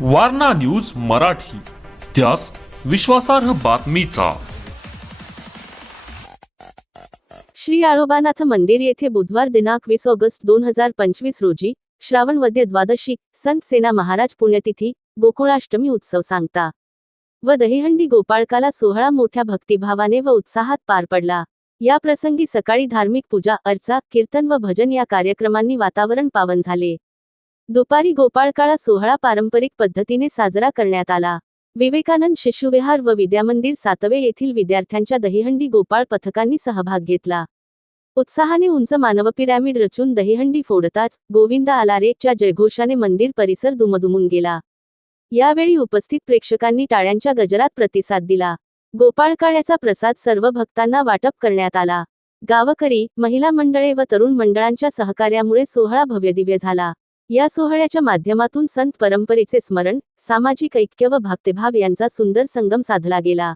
Warna news Marathi, त्यास विश्वासार्ह बातमीचा। श्री आळोबानाथ मंदिर येथे बुधवार दिनांक 20 ऑगस्ट 2025 रोजी श्रावण वद्य द्वादशी संत सेना महाराज पुण्यतिथी गोकुळाष्टमी उत्सव सांगता व दहीहंडी गोपाळकाला सोहळा मोठ्या भक्तिभावाने व उत्साहात पार पडला। या प्रसंगी सकाळी धार्मिक पूजा अर्चा कीर्तन व भजन या कार्यक्रमांनी वातावरण पावन झाले। दुपारी गोपाळकाळा सोहळा पारंपरिक पद्धतीने साजरा करण्यात आला। विवेकानंद शिशुविहार व विद्यामंदिर सातवे येथील विद्यार्थ्यांच्या दहीहंडी गोपाळ पथकांनी सहभाग घेतला। उत्साहाने उंच मानव पिरॅमिड रचून दहीहंडी फोडताच गोविंदा आला रे च्या जयघोषाने मंदिर परिसर दुमदुमून गेला। यावेळी उपस्थित प्रेक्षकांनी टाळ्यांच्या गजरात प्रतिसाद दिला। गोपाळकाळ्याचा प्रसाद सर्व भक्तांना वाटप करण्यात आला। गावकरी, महिला मंडळे व तरुण मंडळांच्या सहकार्यामुळे सोहळा भव्यदिव्य झाला। या सोहळ्याच्या माध्यमातून संत परंपरेचे स्मरण, सामाजिक ऐक्य व भक्तिभाव यांचा सुंदर संगम साधला गेला।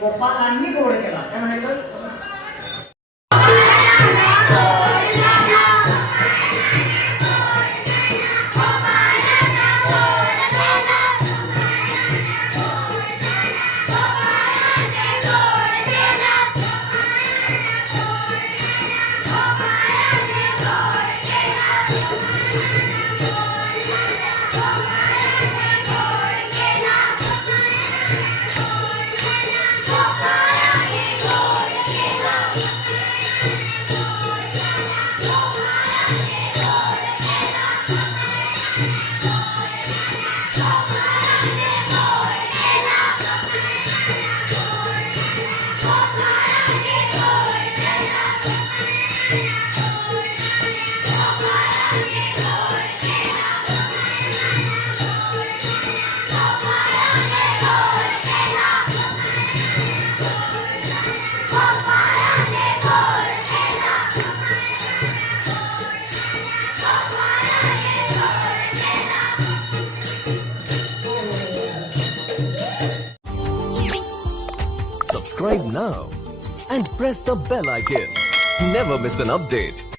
गोपाळांनी गोड केला काय म्हणायचं। Subscribe now and press the bell icon. Never miss an update.